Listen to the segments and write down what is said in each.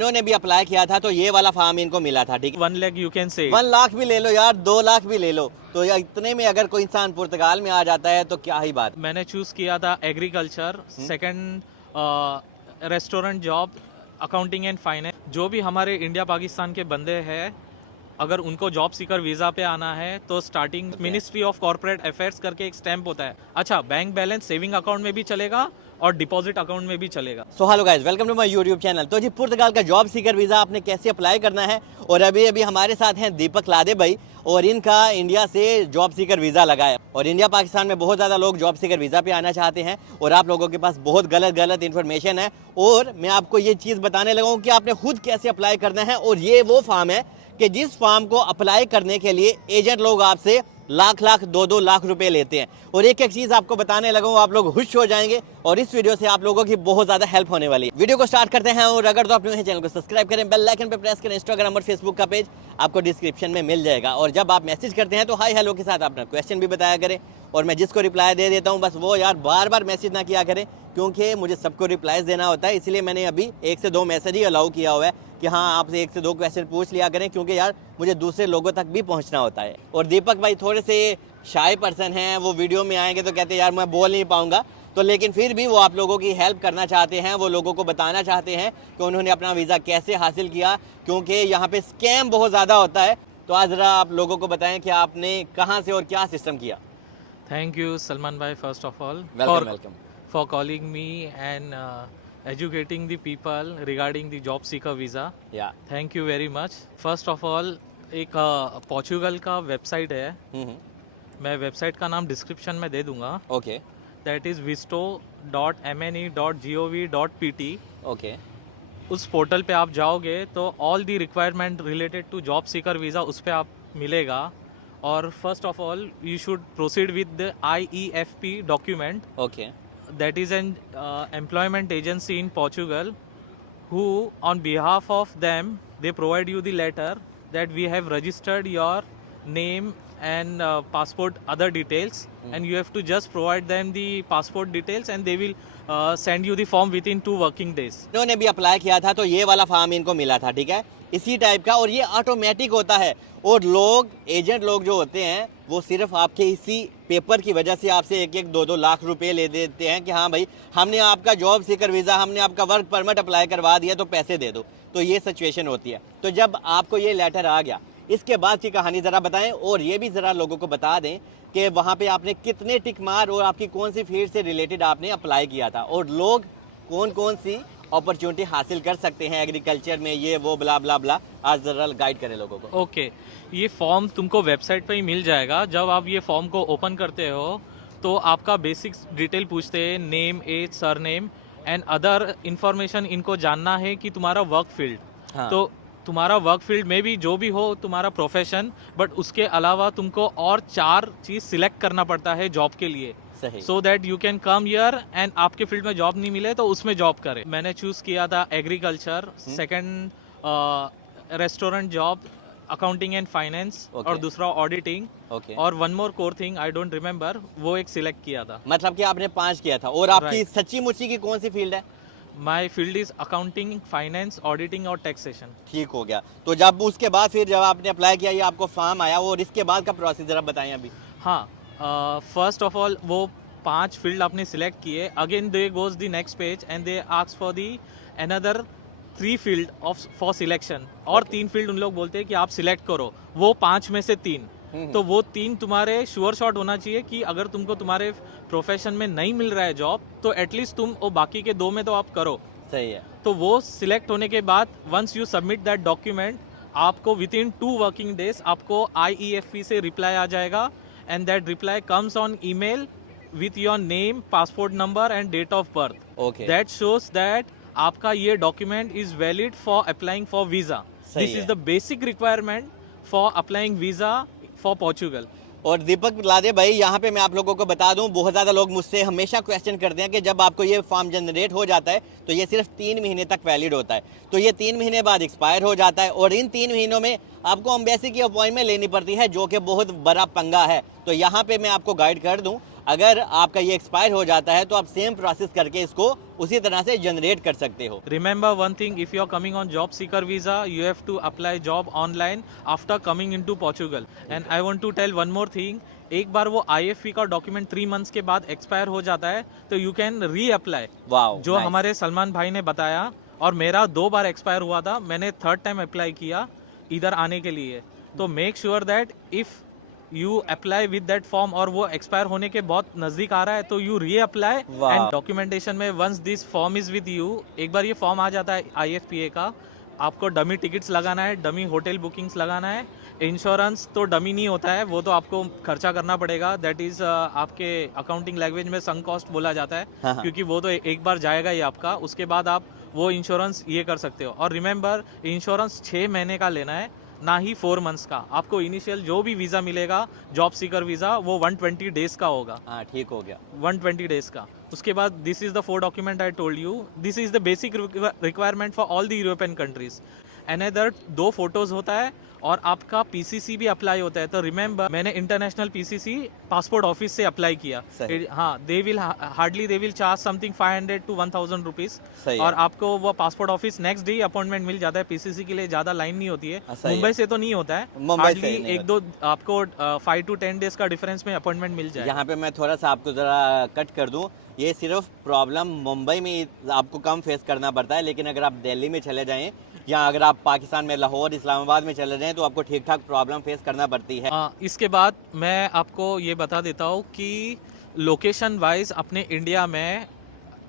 इन्होंने भी अप्लाई किया था तो ये वाला फॉर्म इनको मिला था, ठीक है। 1 lakh you can say. 1 lakh भी ले लो यार, 2 लाख भी ले लो, तो यार इतने में अगर कोई इंसान पुर्तगाल में आ जाता है तो क्या ही बात। मैंने चूज किया था agriculture, second restaurant job, accounting and finance. जो भी हमारे इंडिया पाकिस्तान के बंदे हैं, अगर उनको जॉब सीकर वीज़ा पे आना है तो starting ministry of corporate affairs करके एक स्टैम्प होता है। अच्छा, बैंक बैलेंस सेविंग अकाउंट में भी चलेगा और डिपॉजिट अकाउंट में भी चलेगा। So hello guys, welcome to my YouTube channel. तो जी पुर्तगाल का जॉब सीकर वीज़ा आपने कैसे अप्लाई करना है, और अभी अभी हमारे साथ हैं दीपक लादे भाई, और इनका इंडिया से जॉब सीकर वीज़ा लगा है। और इंडिया पाकिस्तान में बहुत ज़्यादा लोग जॉब सीकर वीज़ा पे आना चाहते हैं, और आप लोगों के पास बहुत गलत इन्फॉर्मेशन है, और मैं आपको ये चीज़ बताने लगा हूँ कि आपने खुद कैसे अप्लाई करना है। और ये वो फॉर्म है कि जिस फॉर्म को अप्लाई करने के लिए एजेंट लोग आपसे लाख 2 लाख रुपए लेते हैं। और एक एक चीज़ आपको बताने लगा हूँ, आप लोग खुश हो जाएंगे, और इस वीडियो से आप लोगों की बहुत ज़्यादा हेल्प होने वाली है। वीडियो को स्टार्ट करते हैं, और अगर तो आप लोग चैनल को सब्सक्राइब करें, बेल आइकन पे प्रेस करें। इंस्टाग्राम और फेसबुक का पेज आपको डिस्क्रिप्शन में मिल जाएगा। और जब आप मैसेज करते हैं तो हाय हेलो के साथ अपना क्वेश्चन भी बताया करें, और मैं जिसको रिप्लाई दे देता हूँ बस वो यार बार बार मैसेज ना किया करें, क्योंकि मुझे सबको रिप्लाईज देना होता है। इसलिए मैंने अभी 1 से 2 मैसेज ही अलाउ किया हुआ है कि हाँ आपसे 1 से 2 क्वेश्चन पूछ लिया करें, क्योंकि यार मुझे दूसरे लोगों तक भी पहुँचना होता है। और दीपक भाई थोड़े से शाय पर्सन हैं, वो वीडियो में आएंगे तो कहते हैं यार मैं बोल नहीं पाऊंगा, तो लेकिन फिर भी वो आप लोगों की हेल्प करना चाहते हैं, वो लोगों को बताना चाहते हैं कि उन्होंने अपना वीज़ा कैसे हासिल किया, क्योंकि यहाँ पे स्कैम बहुत ज़्यादा होता है। तो आज ज़रा आप लोगों को बताएं कि आपने कहाँ से और क्या सिस्टम किया। थैंक यू सलमान भाई, first of all welcome. for calling me and educating the people regarding the job seeker visa. या Thank you very much. First of all, एक पोर्चुगल का वेबसाइट है, मैं वेबसाइट का नाम डिस्क्रिप्शन में दे दूंगा। Okay that is visto.mne.gov.pt। Okay उस पोर्टल पे आप जाओगे तो all the requirement related to job seeker visa उस पर आप मिलेगा। और first of all you should proceed with the IEFP document. Okay That is an employment agency in Portugal who on behalf of them they provide you the letter that we have registered your name and passport other details, and you have to just provide them the passport details and they will send you the form within 2 working days. इन्होंने भी apply किया था तो ये वाला form इनको मिला था, ठीक है, इसी टाइप का, और ये ऑटोमेटिक होता है। और लोग एजेंट लोग जो होते हैं वो सिर्फ आपके इसी पेपर की वजह से आपसे 1-2 लाख रुपए ले देते हैं कि हाँ भाई हमने आपका जॉब सीकर वीज़ा, हमने आपका वर्क परमिट अप्लाई करवा दिया तो पैसे दे दो। तो ये सिचुएशन होती है। तो जब आपको ये लेटर आ गया, इसके बाद की कहानी ज़रा बताएं, और ये भी ज़रा लोगों को बता दें कि वहाँ पे आपने कितने टिक मार और आपकी कौन सी फील्ड से रिलेटेड आपने अप्लाई किया था, और लोग कौन सी अपॉर्चुनिटी हासिल कर सकते हैं एग्रीकल्चर में, ये वो ब्ला ब्ला ब्ला। आज ज़रा गाइड करें लोगों को। ओके, ये फॉर्म तुमको वेबसाइट पे ही मिल जाएगा। जब आप ये फॉर्म को ओपन करते हो तो आपका बेसिक डिटेल पूछते हैं, name, age, surname and other information. इनको जानना है कि तुम्हारा वर्क फील्ड, हाँ। तो तुम्हारा वर्क फील्ड में भी जो भी हो तुम्हारा प्रोफेशन, बट उसके अलावा तुमको और 4 चीज़ सिलेक्ट करना पड़ता है जॉब के लिए, so that you can come here and आपके फील्ड में जॉब नहीं मिले तो उसमें जॉब करें। मैंने चूज़ किया था agriculture, second restaurant job, accounting and finance, और दूसरा ऑडिटिंग, और one more core thing I don't remember, वो एक सिलेक्ट किया था। मतलब कि आपने 5 किया था। और आपकी सच्ची मुच्ची की कौन सी फील्ड है? My field is accounting, finance, auditing और टैक्सेशन। ठीक हो गया। तो जब उसके बाद फिर जब आपने अप्लाई किया, ये आपको फॉर्म आया, और इसके बाद का प्रोसेस जरा बताएं अभी। हाँ, फर्स्ट ऑफ ऑल वो 5 फील्ड आपने सिलेक्ट किए, again they goes the next page and they ask for the another 3 field of for selection, और 3 फील्ड उन लोग बोलते हैं कि आप सिलेक्ट करो, वो 5 में से 3। तो वो 3 तुम्हारे श्योर शॉट होना चाहिए कि अगर तुमको तुम्हारे प्रोफेशन में नहीं मिल रहा है जॉब तो एटलीस्ट तुम वो बाकी के 2 में तो आप करो। सही है। तो वो सिलेक्ट होने के बाद once you submit that document, आपको विद इन 2 वर्किंग डेज आपको IEFP से रिप्लाई आ जाएगा, and that reply comes on email with your name, passport number and date of birth. Okay, that shows that आपका ये document is valid for applying for visa. This is the basic requirement for applying visa for Portugal. और दीपक लादे भाई, यहाँ पे मैं आप लोगों को बता दूं, बहुत ज़्यादा लोग मुझसे हमेशा क्वेश्चन करते हैं कि जब आपको ये फॉर्म जनरेट हो जाता है तो ये सिर्फ 3 महीने तक वैलिड होता है, तो ये 3 महीने बाद एक्सपायर हो जाता है, और इन 3 महीनों में आपको एम्बेसी की अपॉइंटमेंट लेनी पड़ती है, जो कि बहुत बड़ा पंगा है। तो यहाँ पे मैं आपको गाइड कर दूं, अगर आपका ये एक्सपायर हो जाता है तो आप सेम प्रोसेस करके इसको उसी तरह से जनरेट कर सकते हो। Remember one thing, if you are coming on job seeker visa, you have to apply job online after coming into Portugal. And I want to tell one more thing, एक बार वो IFP का document 3 months के बाद expire हो जाता है तो you can री अप्लाई, वाओ, जो nice. हमारे सलमान भाई ने बताया। और मेरा 2 बार एक्सपायर हुआ था, मैंने 3rd टाइम अप्लाई किया इधर आने के लिए। तो make sure that if you apply with that form और वो एक्सपायर होने के बहुत नजदीक आ रहा है तो you reapply. And documentation में once this form is with you, एक बार ये फॉर्म आ जाता है IFPA का, आपको डमी टिकट्स लगाना है, डमी होटल बुकिंग्स लगाना है। इंश्योरेंस तो डमी नहीं होता है, वो तो आपको खर्चा करना पड़ेगा, दैट इज आपके अकाउंटिंग लैंग्वेज में संक कॉस्ट बोला जाता है। हाँ। क्योंकि वो तो एक बार जाएगा ही आपका, उसके बाद आप वो इंश्योरेंस ये कर सकते हो। और रिमेंबर, इंश्योरेंस 6 महीने का लेना है, ना ही 4 मंथ्स का। आपको इनिशियल जो भी वीज़ा मिलेगा जॉब सीकर वीज़ा, वो 120 डेज का होगा। हाँ, ठीक हो गया, 120 डेज का। उसके बाद this is the 4 document I told you, this is the basic requirement for all the European countries. Another 2 photos होता है और आपका PCC भी अप्लाई होता है। तो रिमेंबर, मैंने इंटरनेशनल PCC पासपोर्ट ऑफिस से अप्लाई किया। हाँ, they will charge something 500 to 1000 rupees. और आपको वो passport office next day appointment मिल जाता है। PCC के लिए ज्यादा लाइन नहीं होती है, मुंबई से तो नहीं होता है, हार्डली 1-2 आपको 5 to 10 डेज का डिफरेंस में अपॉइंटमेंट मिल जाए। यहाँ पे मैं थोड़ा सा आपको जरा कट कर दूं, ये सिर्फ प्रॉब्लम मुंबई में आपको कम फेस करना पड़ता है, लेकिन अगर आप दिल्ली में चले जाएं या अगर आप पाकिस्तान में लाहौर, इस्लामाबाद में चले जाएं तो आपको ठीक ठाक प्रॉब्लम फेस करना पड़ती है। इसके बाद मैं आपको ये बता देता हूँ कि लोकेशन वाइज अपने इंडिया में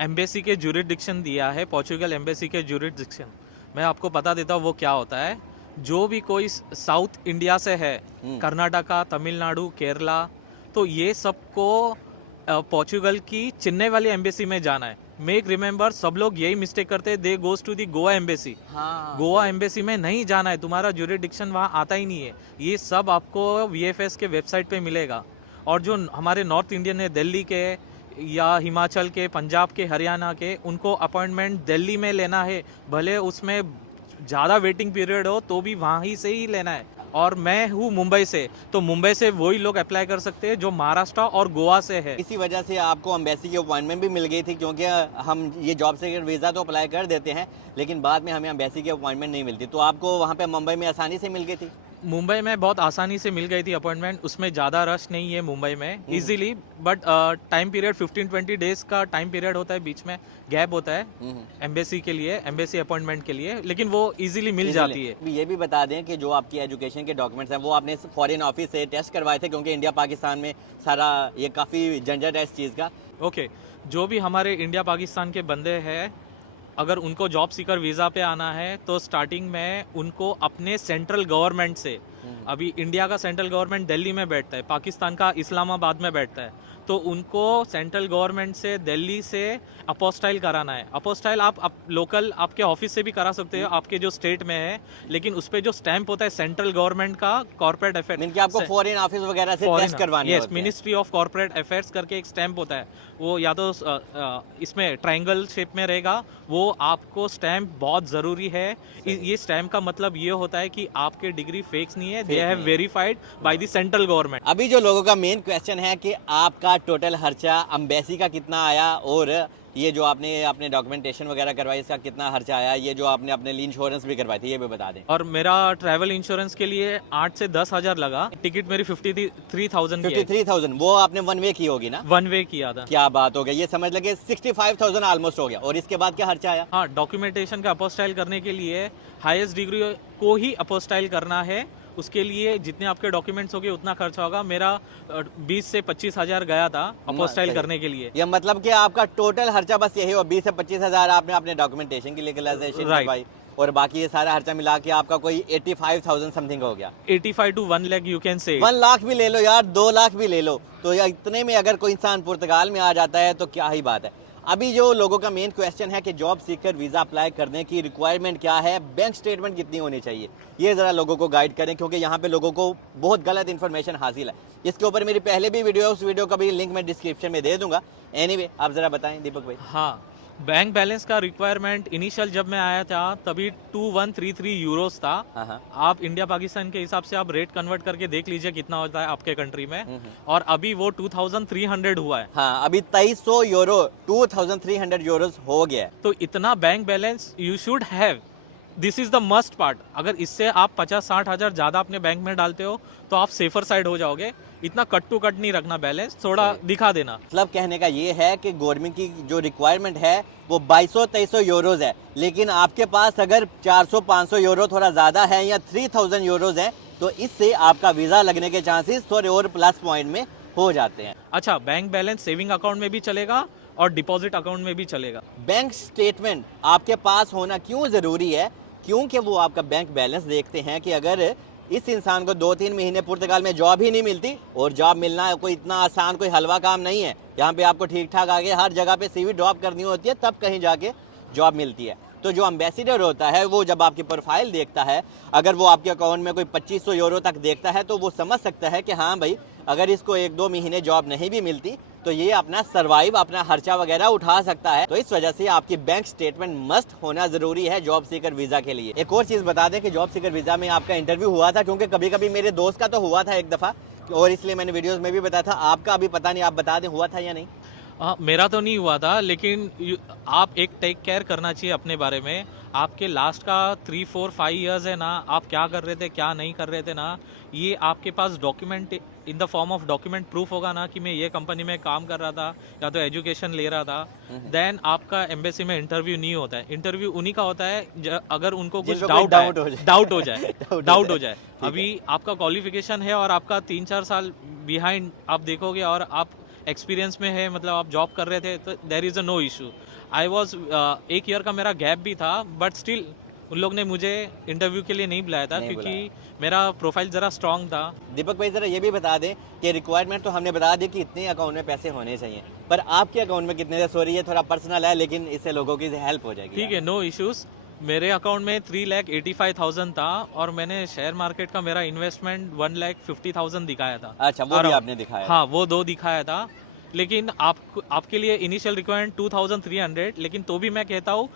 एम्बेसी के जुरिडिक्शन दिया है, पोर्चुगल एम्बेसी के जुरिडिक्शन। मैं आपको बता देता हूँ वो क्या होता है। जो भी कोई साउथ इंडिया से है, कर्नाटका, तमिलनाडु, केरला, तो ये सबको पोर्चुगल की चेन्नई वाली एम्बेसी में जाना है। मेक रिमेंबर, सब लोग यही मिस्टेक करते हैं, they goes to the Goa embassy. Goa embassy में नहीं जाना है, तुम्हारा जुरिडिक्शन वहाँ आता ही नहीं है। ये सब आपको VFS के वेबसाइट पे मिलेगा। और जो हमारे नॉर्थ इंडियन है, दिल्ली के या हिमाचल के, पंजाब के, हरियाणा के, उनको अपॉइंटमेंट दिल्ली में लेना है, भले उसमें ज़्यादा वेटिंग पीरियड हो तो भी वहीं से ही लेना है। और मैं हूँ मुंबई से, तो मुंबई से वही लोग अप्लाई कर सकते हैं जो महाराष्ट्र और गोवा से है। इसी वजह से आपको एम्बेसी की अपॉइंटमेंट भी मिल गई थी, क्योंकि हम ये जॉब सीकर वीज़ा तो अप्लाई कर देते हैं लेकिन बाद में हमें एम्बेसी की अपॉइंटमेंट नहीं मिलती, तो आपको वहाँ पे मुंबई में आसानी से मिल गई थी। मुंबई में बहुत आसानी से मिल गई थी अपॉइंटमेंट, उसमें ज़्यादा रश नहीं है मुंबई में, easily. But time period 15-20 days का टाइम पीरियड होता है, बीच में गैप होता है एम्बेसी के लिए, एम्बेसी अपॉइंटमेंट के लिए, लेकिन वो इजीली मिल जाती है। ये भी बता दें कि जो आपकी एजुकेशन के डॉक्यूमेंट्स हैं वो आपने फॉरेन ऑफिस से टेस्ट करवाए थे, क्योंकि इंडिया पाकिस्तान में सारा ये काफ़ी झंझट है इस चीज़ का। ओके, जो भी हमारे इंडिया पाकिस्तान के बंदे हैं, अगर उनको जॉब सीकर वीज़ा पे आना है तो स्टार्टिंग में उनको अपने सेंट्रल गवर्नमेंट से, अभी इंडिया का सेंट्रल गवर्नमेंट दिल्ली में बैठता है, पाकिस्तान का इस्लामाबाद में बैठता है, तो उनको सेंट्रल गवर्नमेंट से दिल्ली से अपोस्टाइल कराना है। अपोस्टाइल आप लोकल आपके ऑफिस से भी करा सकते हो, आपके जो स्टेट में है, लेकिन उस पे जो स्टैंप होता है सेंट्रल गवर्नमेंट का कॉर्पोरेट अफेयर, आपको फॉरेन ऑफिस वगैरह से टेस्ट करवानी होती है। मिनिस्ट्री ऑफ कॉर्पोरेट अफेयर्स करके एक स्टैंप होता है, वो या तो इसमें ट्रायंगल शेप में रहेगा, वो आपको स्टैंप बहुत ज़रूरी है। ये स्टैंप का मतलब ये होता है कि आपके डिग्री फेक्स नहीं है, they have verified by the central government. अभी जो लोगों का मेन क्वेश्चन है कि आपका टोटल खर्चा एम्बेसी का कितना आया, और ये जो आपने अपने डॉक्यूमेंटेशन वगैरह करवाई इसका कितना खर्चा आया, ये जो आपने अपने लिए इंश्योरेंस भी करवाई थी ये भी बता दें। और मेरा ट्रैवल इंश्योरेंस के लिए 8 से 10 हज़ार लगा, टिकट मेरी 53,000 53,000 वो आपने 1 वे की होगी ना? 1 वे किया था। क्या बात हो गई, ये समझ लगे 65,000 ऑलमोस्ट हो गया। और इसके बाद क्या खर्चा आया? हाँ, डॉक्यूमेंटेशन का अपोस्टाइल करने के लिए हाईएस्ट डिग्री को ही अपोस्टाइल करना है, उसके लिए जितने आपके डॉक्यूमेंट्स होंगे उतना खर्चा होगा। मेरा 20 से 25 हज़ार गया था अपोस्टाइल करने के लिए। ये मतलब कि आपका टोटल खर्चा बस यही हो, 20 से 25 हज़ार आपने अपने डॉक्यूमेंटेशन के लिए करवाई, और बाकी ये सारा खर्चा मिला के आपका कोई 85,000 समथिंग हो गया। 85 to 1 lakh you can say. 1 lakh भी ले लो यार, 2 लाख भी ले लो, तो यार इतने में अगर कोई इंसान पुर्तगाल में आ जाता है तो क्या ही बात है। अभी जो लोगों का मेन क्वेश्चन है कि जॉब सीकर वीज़ा अप्लाई करने की रिक्वायरमेंट क्या है, बैंक स्टेटमेंट कितनी होनी चाहिए, ये ज़रा लोगों को गाइड करें, क्योंकि यहाँ पे लोगों को बहुत गलत इन्फॉर्मेशन हासिल है। इसके ऊपर मेरी पहले भी वीडियो है, उस वीडियो का भी लिंक मैं डिस्क्रिप्शन में दे दूंगा। एनीवे, आप ज़रा बताएं दीपक भाई। हाँ, बैंक बैलेंस का रिक्वायरमेंट इनिशियल जब मैं आया था तभी 2133 यूरोस था। हाँ हाँ। आप इंडिया पाकिस्तान के हिसाब से आप रेट कन्वर्ट करके देख लीजिए कितना होता है आपके कंट्री में, और अभी वो 2300 हुआ है। हाँ, अभी 2300 यूरो, 2300 यूरोस हो गया है। तो इतना bank balance you should have, this is the must part. अगर इससे आप 50-60 हजार ज्यादा अपने बैंक में डालते हो तो आप सेफर साइड हो जाओगे। इतना कट टू कट नहीं रखना बैलेंस, थोड़ा दिखा देना। मतलब कहने का ये है कि गवर्नमेंट की जो रिक्वायरमेंट है वो 2200-2300 यूरोज है, लेकिन आपके पास अगर 400-500 यूरो थोड़ा ज़्यादा है या 3000 यूरोज है तो इससे आपका वीज़ा लगने के चांसेस थोड़े और प्लस पॉइंट में हो जाते हैं। अच्छा, बैंक बैलेंस सेविंग अकाउंट में भी चलेगा और डिपॉजिट अकाउंट में भी चलेगा। बैंक स्टेटमेंट आपके पास होना क्यों ज़रूरी है? क्योंकि वो आपका बैंक बैलेंस देखते हैं कि अगर इस इंसान को 2-3 महीने पुर्तगाल में जॉब ही नहीं मिलती, और जॉब मिलना कोई इतना आसान कोई हलवा काम नहीं है, यहाँ पे आपको ठीक ठाक आगे हर जगह पे सीवी ड्रॉप करनी होती है तब कहीं जाके जॉब मिलती है। तो जो एम्बेसडर होता है वो जब आपकी प्रोफाइल देखता है, अगर वो आपके अकाउंट में कोई 2500 यूरो तक देखता है तो वो समझ सकता है कि हाँ भाई, अगर इसको 1-2 महीने जॉब नहीं भी मिलती तो ये अपना सर्वाइव, अपना खर्चा वगैरह उठा सकता है। तो इस वजह से आपकी बैंक स्टेटमेंट मस्ट होना जरूरी है जॉब सीकर वीजा के लिए। एक और चीज बता दें कि जॉब सीकर वीजा में आपका इंटरव्यू हुआ था, क्योंकि कभी कभी मेरे दोस्त का तो हुआ था एक दफा, और इसलिए मैंने वीडियोस में भी बताया था। आपका अभी पता नहीं, आप बता दें हुआ था या नहीं? मेरा तो नहीं हुआ था, लेकिन आप एक टेक केयर करना चाहिए अपने बारे में। आपके लास्ट का 3-4-5 इयर्स है ना, आप क्या कर रहे थे क्या नहीं कर रहे थे ना, ये आपके पास document in the form of document proof होगा ना कि मैं ये कंपनी में काम कर रहा था या तो एजुकेशन ले रहा था, देन आपका एम्बेसी में इंटरव्यू नहीं होता है। इंटरव्यू उन्हीं का होता है अगर उनको कुछ डाउट हो जाए। अभी आपका क्वालिफिकेशन है और आपका 3-4 साल बिहाइंड आप देखोगे और आप एक्सपीरियंस में है, मतलब आप जॉब कर रहे थे, तो there is a no issue. I was 1 year का मेरा गैप भी था, बट स्टिल उन लोग ने मुझे इंटरव्यू के लिए नहीं बुलाया था क्योंकि मेरा प्रोफाइल ज़रा स्ट्रांग था। दीपक भाई ज़रा ये भी बता दें कि रिक्वायरमेंट तो हमने बता दी कि इतने अकाउंट में पैसे होने चाहिए, पर आपके अकाउंट में कितने थे? सॉरी ये थोड़ा पर्सनल है, लेकिन इससे लोगों की हेल्प हो जाएगी। ठीक है, नो इश्यूज़। मेरे अकाउंट में 3,85,000 था और मैंने शेयर मार्केट का मेरा इन्वेस्टमेंट 1,50,000 दिखाया था। अच्छा, वो भी आपने दिखाया? हाँ, वो 2 दिखाया था। लेकिन आपके लिए इनिशियल रिक्वायरमेंट 2300, लेकिन तो भी मैं कहता हूँ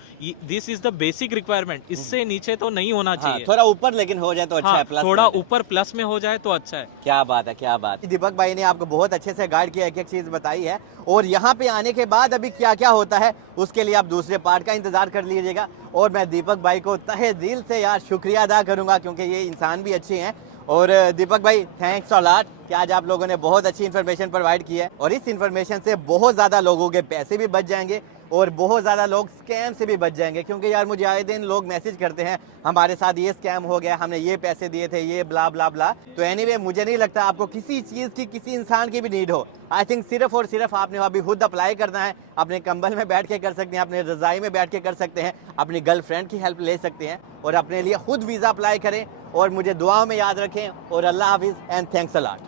this is the basic requirement, इससे नीचे तो नहीं होना चाहिए। थोड़ा ऊपर लेकिन हो जाए तो अच्छा है, प्लस थोड़ा ऊपर प्लस में हो जाए तो अच्छा है। क्या बात है, क्या बात। दीपक भाई ने आपको बहुत अच्छे से गाइड किया, एक एक चीज बताई है, और यहाँ पे आने के बाद अभी क्या क्या होता है उसके लिए आप दूसरे पार्ट का इंतजार कर लीजिएगा। और मैं दीपक भाई को तहे दिल से यार शुक्रिया अदा करूंगा, क्योंकि ये इंसान भी अच्छे हैं। और दीपक भाई थैंक्स अ लॉट कि आज आप लोगों ने बहुत अच्छी इन्फॉर्मेशन प्रोवाइड की है, और इस इन्फॉर्मेशन से बहुत ज़्यादा लोगों के पैसे भी बच जाएंगे और बहुत ज़्यादा लोग स्कैम से भी बच जाएंगे। क्योंकि यार मुझे आए दिन लोग मैसेज करते हैं हमारे साथ ये स्कैम हो गया, हमने ये पैसे दिए थे, ये ब्ला ब्ला ब्ला। तो एनीवे मुझे नहीं लगता आपको किसी चीज़ की, किसी इंसान की भी नीड हो। आई थिंक सिर्फ और सिर्फ आपने अभी खुद अप्लाई करना है। अपने कंबल में बैठ के कर सकते हैं, अपने रज़ाई में बैठ के कर सकते हैं, अपनी गर्लफ्रेंड की हेल्प ले सकते हैं और अपने लिए खुद वीज़ा अप्लाई करें। और मुझे दुआओं में याद रखें, और अल्लाह हाफिज़ and thanks a lot.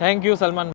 Thank you Salman.